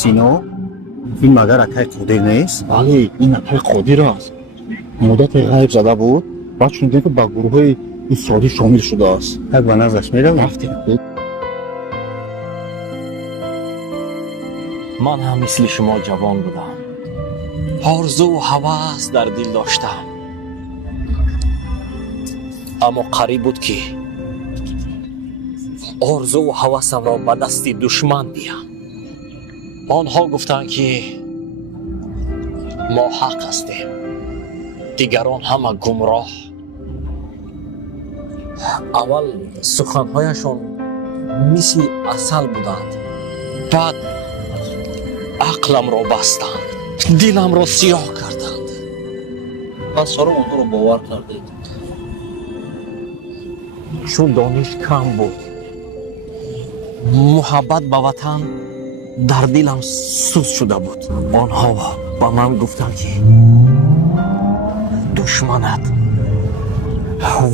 сино ин магар акай қодир нест? бале, ин акай қодир аст. муддате ғайб зада буд, баъд шунидем ки ба гурӯҳи ифродӣ шомил шудааст. як ба назраш меравем. рафтем. ман ҳам мисли шумо ҷавон будам. орзуву ҳавас дар дил доштам. аммо қариб буд ки орзуву ҳавасамро ба дасти душман диҳам. онҳо гуфтанд ки мо ҳақ ҳастем, дигарон ҳама гумроҳ. аввал суханҳояшон мисли асал буданд, баъд ақламро бастанд, диламро сиёҳ карданд. пас чаро онҳоро бовар кардед? чун дониш кам буд, муҳаббат ба ватан дар дилам суз шуда буд. онҳо ба ман гуфтанд ки душманат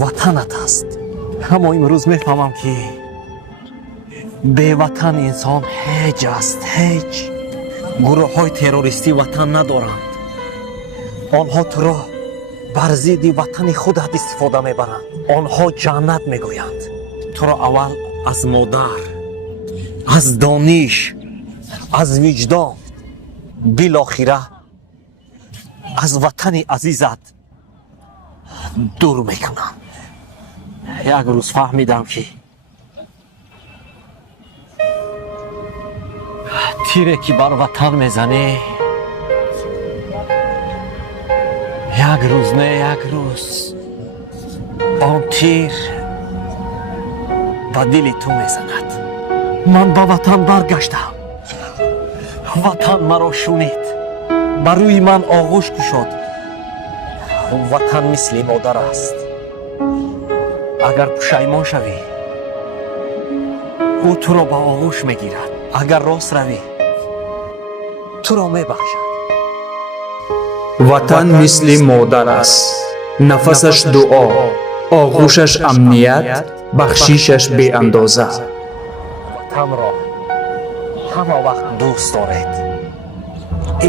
ватанат аст. аммо имрӯз мефаҳмам ки беватан инсон ҳеҷ аст, ҳеҷ. гурӯҳҳои террористӣ ватан надоранд. онҳо туро бар зидди ватани худат истифода мебаранд. онҳо ҷаннат мегӯянд. туро аввал аз модар, аз дониш, аз виҷдон, билохира аз ватани азизат дур мекунанд. як рӯз фаҳмидам ки тире ки бар ватан мезанӣ, як рӯз не як рӯз он тир ба дили ту мезанад. ман ба ватан баргаштам. ватан маро шунид, ба рӯи ман оғӯш кушод. ватан мисли модар аст. агар пушаймон шавӣ, ӯ туро ба оғӯш мегирад. агар рост равӣ, туро мебахшад. ватан мисли модар аст, нафасаш дуо, оғӯшаш амният, бахшишаш беандоза. ватанро ҳама вақт дӯст доред,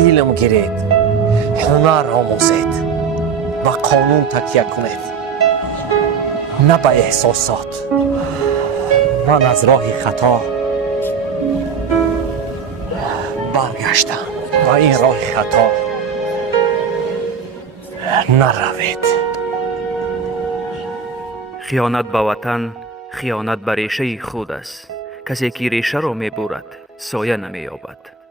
илм гиред, ҳунар омӯзед, ба қонун такя кунед, на ба эҳсосот. ман аз роҳи хато баргаштам. ба ин роҳи хато наравед. خیانت به وطن خیانت به ریشه خود است. کسی که ریشه را میبرد سایه نمییابد.